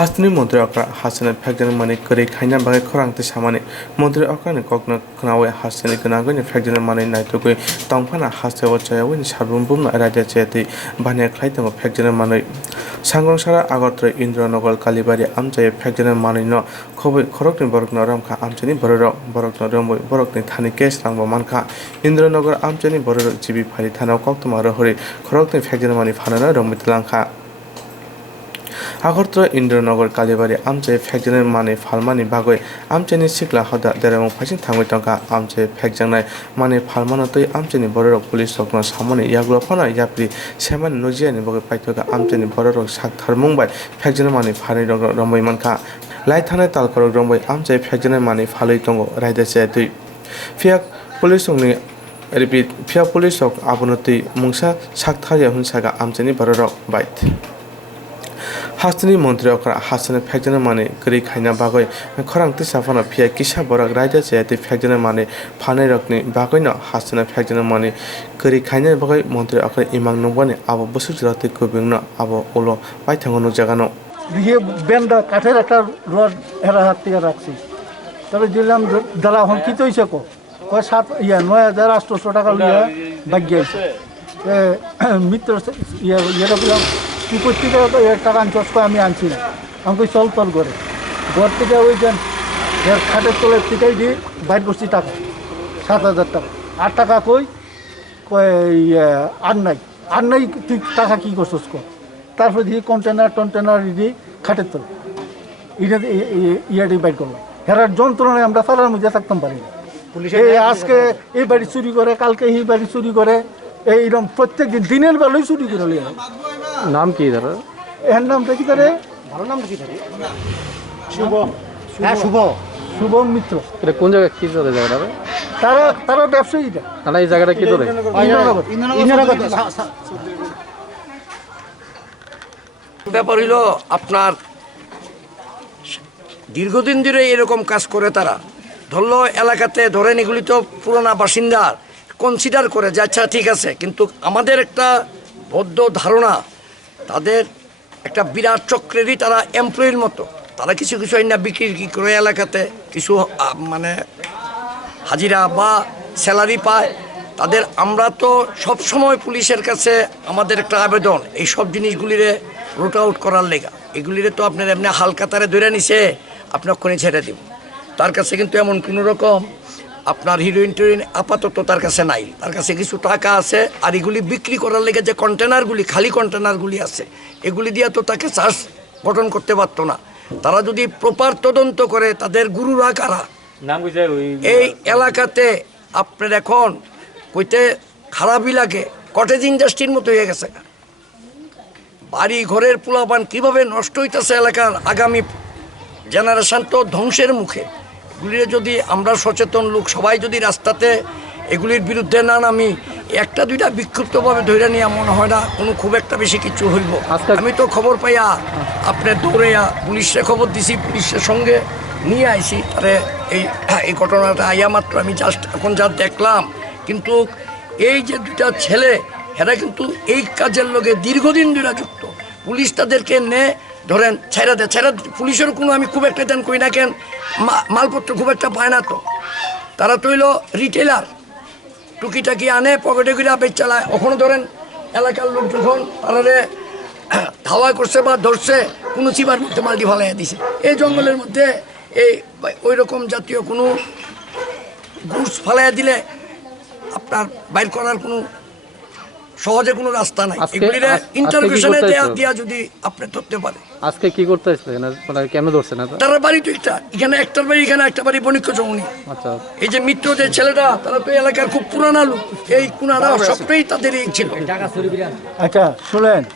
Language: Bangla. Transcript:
हास्टनि मन्त्री अक्रा हास्टनि फेक्टनि माने करै खायना बागै खरांते सामाने मन्त्री अक्रानि ककना खनावे हास्टनि गनागनि फेक्टनि माने नायतुगै तंफाना हास्टे वचायावनि सारबुमबुम राजा चेति बाने खलाइतंग फेक्टनि माने सांग्रंसारा आगरत्र इन्द्रनगर कालीबारि आमचाय फेक्टनि माने न खबै खरकनि बरकन रामखा आमचानि बररक बरकन रमबै बरकनि थानि केस रांबो मानखा इन्द्रनगर आमचानि बररक जिबि फारि थानाव कक्तमा रहरि खरकनि फेक्टनि माने फानना रमैतलांखा आगरतला इन्द्रनगर कालीबारि आमचाय फेक्टनि माने फालमानि बागै आमचायनि सिखला हदा देरामं फाइसिं थांबाय तंका आमचाय फेक्टजांनाय माने फालमानो तै आमचायनि बररक पुलिस सकना सामने याग्लफाना याप्रि सेमान नजियानि बागै पाइथका आमचायनि बररक साकथारमुंबाय फेक्टनि माने फारि रंबाय मानखा लाइथानाय तालकरक रंबाय आमचाय फेक्टनि माने फालै तंगो रायदासे तै फियाक पुलिस सकनि रिपिट फिया पुलिस सक आबनति मुंसा साकथारिया हुनसागा आमचायनि बररक बाइट हास्टनि मन्त्री अक्रा हास्टनि फेक्टनि माने करै खायना बागै खरांते साफाना फिया किसा बरक रायदा चेति फेक्टनि माने फानै रकनि बागै न हास्टनि फेक्टनि माने करै खायना बागै मन्त्री अक्रा इमां नंबाने आबो बसु जराते कुबिंनो आबो ओलो पाइथांगो न जागानो দিয়ে বেন্ডা কাঠের একটা রড এরা হাত থেকে রাখছি তবে দিলাম দাদা এখন কি তৈছে কয় 9,800 টাকা লিয়া ভাগ্য আছে মিত্র ইয়েটা বললাম তুই করতে টাকা আনছস আমি আনছি না আমাকে চল তল করে ঘর থেকে ওই যেন খাটের তলের থেকেই দিয়ে বাইর করছি টাকা 7,000 টাকা 8 টাকা কই আর নাই তুই টাকা কী করছস তারপরে দিয়ে কন্টেনার দিয়ে খাটের তলে ইয়াটি বাইর করলাম হেরার যন্ত্রণায় আমরা তারার মধ্যে থাকতাম পারি না আজকে এই বাড়ি চুরি করে কালকে এই বাড়ি চুরি করে এইরকম প্রত্যেক দিনের বেলায় চুরি করে লিয়ে নাম কি দাদা এর নামটা কি তারে ভালো নাম কি থাকে শুভ মিত্র। এটা কোন জায়গা কি ধরে জায়গাটা তারা ব্যবসায়ীটা তাহলে এই জায়গাটা কি ধরে ব্যাপার হইল আপনার দীর্ঘদিন ধরে এরকম কাজ করে তারা ধরলো এলাকাতে ধরেন এগুলি তো পুরোনো বাসিন্দার কনসিডার করে যে আচ্ছা ঠিক আছে কিন্তু আমাদের একটা বদ্ধ ধারণা তাদের একটা বিরাট চক্রেরই তারা এমপ্লয়ির মতো তারা কিছু আইনা বিক্রি করে এলাকাতে কিছু মানে হাজিরা বা স্যালারি পায় তাদের আমরা তো সব সময় পুলিশের কাছে আমাদের একটা আবেদন এই সব জিনিসগুলিরে রুট আউট করার লেগা এগুলিরে তো আপনার এমনি হালকাতারে ধরে নিছে আপনি ওখানে ছেড়ে দিব তার কাছে কিন্তু এমন কোনো রকম আপনার হিরোইন টিরোইন আপাতত তার কাছে নাই তার কাছে কিছু টাকা আছে আর এগুলি বিক্রি করার লেগে যে কন্টেনারগুলি খালি কন্টেনারগুলি আছে এগুলি দিয়ে তো তাকে চার্জ গঠন করতে পারতো না তারা যদি প্রপার তদন্ত করে তাদের গুরুরা কারা এই এলাকাতে আপনার এখন কইতে খারাপই লাগে কটেজ ইন্ডাস্ট্রির মতো হয়ে গেছে বাড়ি ঘরের পোলাপান কীভাবে নষ্ট হইতেছে এলাকার আগামী জেনারেশন তো ধ্বংসের মুখে এগুলির যদি আমরা সচেতন লোক সবাই যদি রাস্তাতে এগুলির বিরুদ্ধে না নামি একটা দুইটা বিক্ষিপ্তভাবে ধরে নিয়ে মনে হয় না কোনো খুব একটা বেশি কিছু হইব আমি তো খবর পাইয়া আপনার দৌড়াইয়া পুলিশে খবর দিছি পুলিশের সঙ্গে নিয়ে আইছি তারে এই ঘটনাটা আইয়া মাত্র আমি জাস্ট এখন যা দেখলাম কিন্তু এই যে দুটা ছেলে এরা কিন্তু এই কাজের লগে দীর্ঘদিন ধরে যুক্ত পুলিশ তাদেরকে ধরেন ছেড়া পুলিশের কোনো আমি খুব একটা দেন কই না কেন মালপত্র খুব একটা পায় না তো তারা তো হইল রিটেলার টুকিটাকি আনে পকেটে করে বেচ চালায় ওখানে ধরেন এলাকার লোক যখন তারা ধাওয়া করছে বা ধরছে কোনো চিবার মধ্যে মালটি ফালাইয়া দিছে এই জঙ্গলের মধ্যে এই ওই রকম জাতীয় কোনো গুডস ফালাইয়া দিলে আপনার বাইর করার কোনো সহজে কোনো রাস্তা নাই এগুলিরে ইন্টারভিউশনে দিয়া যদি আপনি ধরতে পারে আজকে কি করতে আসছে মানে কেন ধরছে না তার বাড়ি তো এখানে একটার বাড়ি এখানে একটা বাড়ি বণিক্য জমনি আচ্ছা এই যে মিত্র যে ছেলেটা তারা তো এলাকার খুব পুরানা লোক এই কুনারা সবটাই তাদের এই ছিল আচ্ছা শুনেন